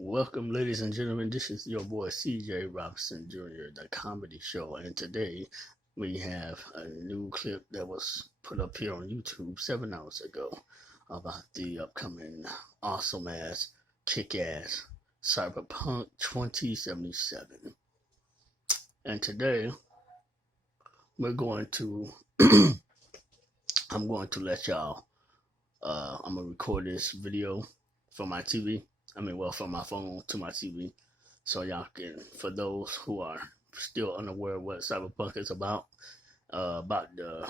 Welcome, ladies and gentlemen. This is your boy CJ Robinson Jr., the comedy show. And today we have a new clip that was put up here on YouTube 7 hours ago about the upcoming awesome ass, kick ass Cyberpunk 2077. And today we're going to, I'm going to let y'all, I'm going to record this video from my TV. From my phone to my TV, so y'all can, for those who are still unaware of what Cyberpunk is about the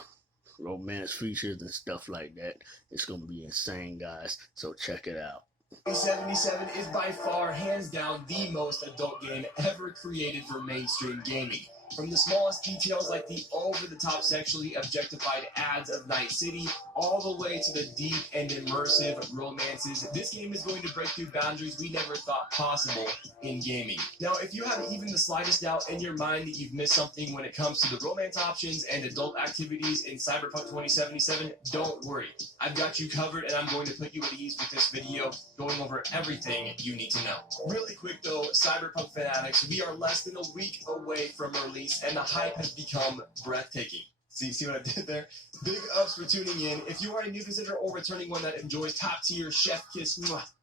romance features and stuff like that. It's gonna be insane, guys. So check it out. 2077 is by far, hands down, the most adult game ever created for mainstream gaming. From the smallest details like the over-the-top sexually objectified ads of Night City, all the way to the deep and immersive romances, this game is going to break through boundaries we never thought possible in gaming. Now, if you have even the slightest doubt in your mind that you've missed something when it comes to the romance options and adult activities in Cyberpunk 2077, don't worry. I've got you covered, and I'm going to put you at ease with this video, going over everything you need to know. Really quick though, Cyberpunk fanatics, we are less than a week away from release, and the hype has become breathtaking. See what I did there? Big ups for tuning in. If you are a new visitor or returning one that enjoys top-tier chef kiss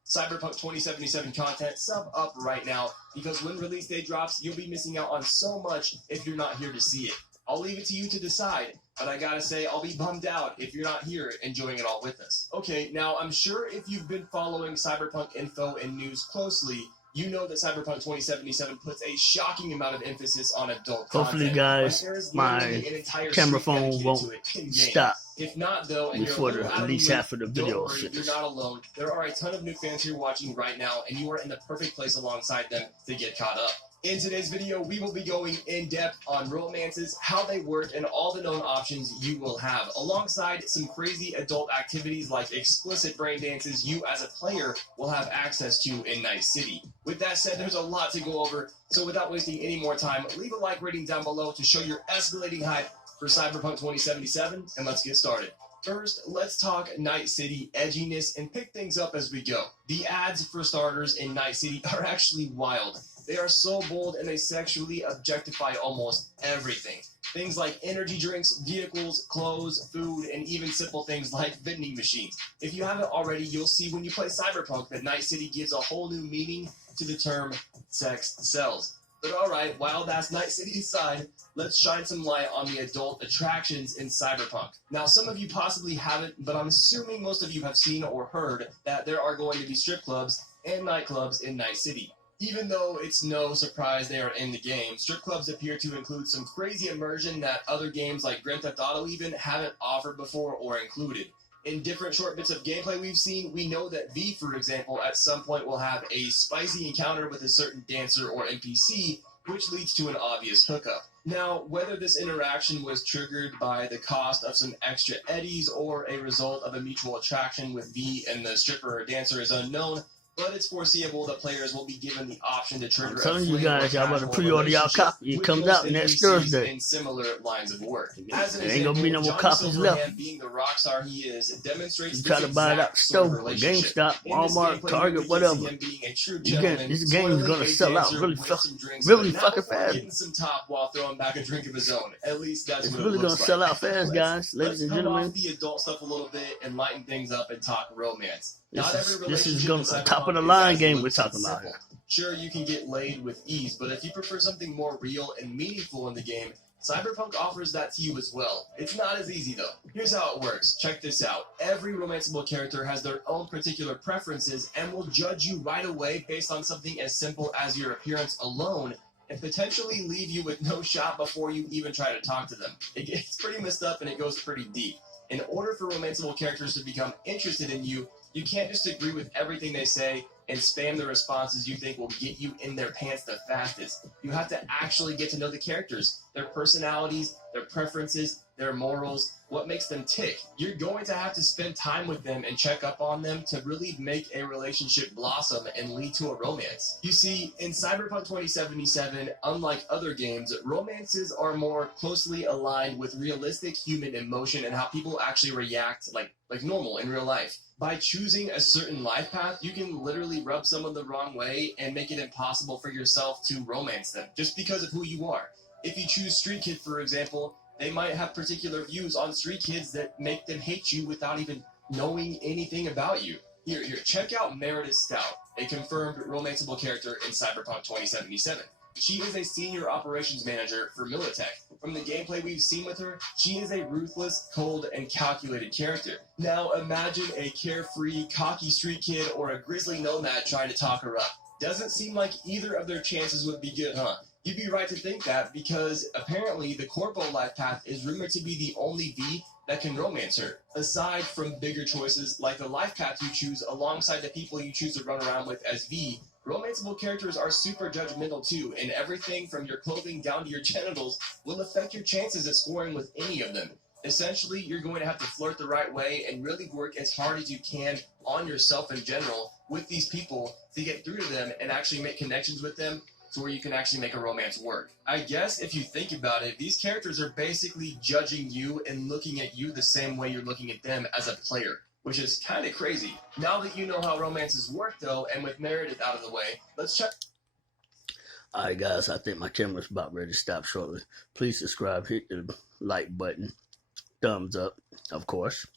Cyberpunk 2077 content, sub up right now, because when release day drops, you'll be missing out on so much if you're not here to see it. I'll leave it to you to decide, but I gotta say, I'll be bummed out if you're not here enjoying it all with us. Okay, now I'm sure if you've been following Cyberpunk info and news closely, you know that Cyberpunk 2077 puts a shocking amount of emphasis on adult Hopefully, content. guys, my camera phone won't stop if not, though, and before you're at least half of the video. Don't worry, you're not alone. There are a ton of new fans here watching right now, and you are in the perfect place alongside them to get caught up. In today's video, we will be going in depth on romances, how they work, and all the known options you will have, alongside some crazy adult activities like explicit brain dances you as a player will have access to in Night City. With that said, there's a lot to go over, so without wasting any more time, leave a like rating down below to show your escalating hype for Cyberpunk 2077, and let's get started. First, let's talk Night City edginess and pick things up as we go. The ads, for starters, in Night City are actually wild. They are so bold and they sexually objectify almost everything. Things like energy drinks, vehicles, clothes, food, and even simple things like vending machines. If you haven't already, you'll see when you play Cyberpunk that Night City gives a whole new meaning to the term sex sells. But alright, while that's Night City aside, let's shine some light on the adult attractions in Cyberpunk. Now, some of you possibly haven't, but I'm assuming most of you have seen or heard that there are going to be strip clubs and nightclubs in Night City. Even though it's no surprise they are in the game, strip clubs appear to include some crazy immersion that other games like Grand Theft Auto even haven't offered before or included. In different short bits of gameplay we've seen, we know that V, for example, at some point will have a spicy encounter with a certain dancer or NPC, which leads to an obvious hookup. Now, whether this interaction was triggered by the cost of some extra eddies or a result of a mutual attraction with V and the stripper or dancer is unknown, but it's foreseeable that players will be given the option to trigger. I'm telling you guys, y'all better pre-order y'all copy. It comes out next Thursday. In similar lines of work. As an example, ain't gonna be no more copies left. Being the rock star he is, demonstrates you try to buy it out the store, GameStop, Walmart, Target, whatever. This game is gonna sell out really fucking fast. Getting some top while throwing back a drink of his own. At least that's it's what really it gonna looks sell like. out fast, guys. Ladies and gentlemen, off the adult stuff a little bit and lighten things up and talk romance. This is going to top of the line game we're talking about here. Sure, you can get laid with ease, but if you prefer something more real and meaningful in the game, Cyberpunk offers that to you as well. It's not as easy though. Here's how it works. Check this out. Every romanceable character has their own particular preferences and will judge you right away based on something as simple as your appearance alone and potentially leave you with no shot before you even try to talk to them. It gets pretty messed up and it goes pretty deep. In order for romanceable characters to become interested in you, you can't just agree with everything they say and spam the responses you think will get you in their pants the fastest. You have to actually get to know the characters, their personalities, their preferences, their morals, what makes them tick. You're going to have to spend time with them and check up on them to really make a relationship blossom and lead to a romance. You see, in Cyberpunk 2077, unlike other games, romances are more closely aligned with realistic human emotion and how people actually react like normal in real life. By choosing a certain life path, you can literally rub someone the wrong way and make it impossible for yourself to romance them just because of who you are. If you choose Street Kid, for example, they might have particular views on street kids that make them hate you without even knowing anything about you. Here, check out Meredith Stout, a confirmed romanceable character in Cyberpunk 2077. She is a senior operations manager for Militech. From the gameplay we've seen with her, she is a ruthless, cold, and calculated character. Now imagine a carefree, cocky street kid or a grizzly nomad trying to talk her up. Doesn't seem like either of their chances would be good, huh? You'd be right to think that, because apparently the Corpo life path is rumored to be the only V that can romance her. Aside from bigger choices like the life path you choose alongside the people you choose to run around with as V, romanceable characters are super judgmental too, and everything from your clothing down to your genitals will affect your chances at scoring with any of them. Essentially, you're going to have to flirt the right way and really work as hard as you can on yourself in general with these people to get through to them and actually make connections with them to where you can actually make a romance work. I guess if you think about it, these characters are basically judging you and looking at you the same way you're looking at them as a player, which is kind of crazy. Now that you know how romances work though, and with Meredith out of the way, let's check. Alright guys, I think my camera's about ready to stop shortly. Please subscribe, hit the like button, thumbs up, of course.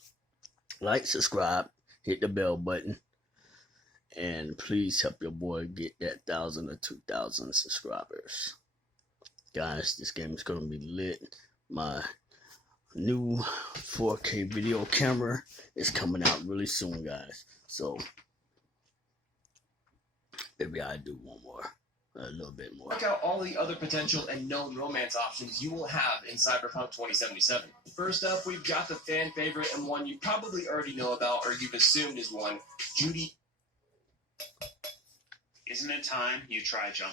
Like, subscribe, hit the bell button. And please help your boy get that 1,000 or 2,000 subscribers. Guys, this game is going to be lit. My new 4K video camera is coming out really soon, guys. So, maybe I do one more. A little bit more. Check out all the other potential and known romance options you will have in Cyberpunk 2077. First up, we've got the fan favorite and one you probably already know about or you've assumed is one, Judy. Isn't it time you try jump?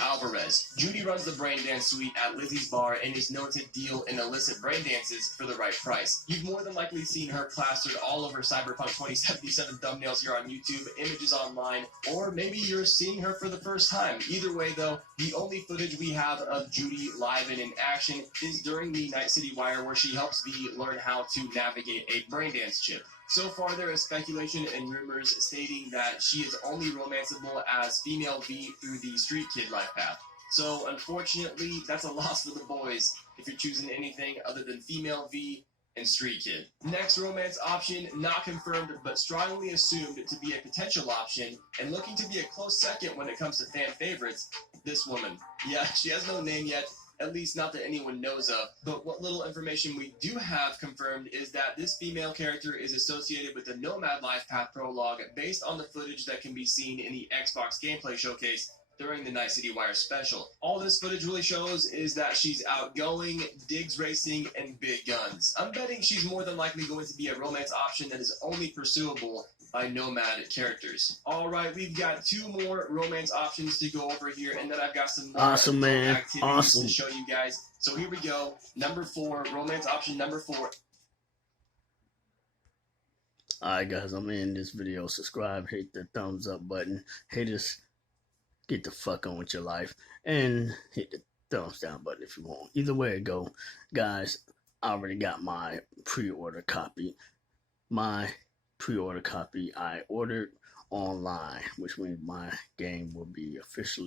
Alvarez. Judy runs the brain dance suite at Lizzie's bar and is known to deal in illicit brain dances for the right price. You've more than likely seen her plastered all over Cyberpunk 2077 thumbnails here on YouTube, images online, or maybe you're seeing her for the first time. Either way though, the only footage we have of Judy live and in action is during the Night City Wire, where she helps V learn how to navigate a brain dance chip. So far, there is speculation and rumors stating that she is only romanceable as female V through the Street Kid life path. So, unfortunately, that's a loss for the boys if you're choosing anything other than female V and Street Kid. Next romance option, not confirmed but strongly assumed to be a potential option, and looking to be a close second when it comes to fan favorites, this woman. Yeah, she has no name yet. At least not that anyone knows of. But what little information we do have confirmed is that this female character is associated with the Nomad Life Path prologue based on the footage that can be seen in the Xbox gameplay showcase during the Night City Wire special. All this footage really shows is that she's outgoing, digs racing, and big guns. I'm betting she's more than likely going to be a romance option that is only pursuable by Nomad characters. Alright, we've got two more romance options to go over here, and then I've got some more activities to show you guys. So here we go. Number 4, romance option number 4. Alright guys, I'm in this video. Subscribe, hit the thumbs up button. Haters, get the fuck on with your life. And hit the thumbs down button if you want. Either way it go. Guys, I already got my pre-order copy. My pre-order copy I ordered online, which means my game will be officially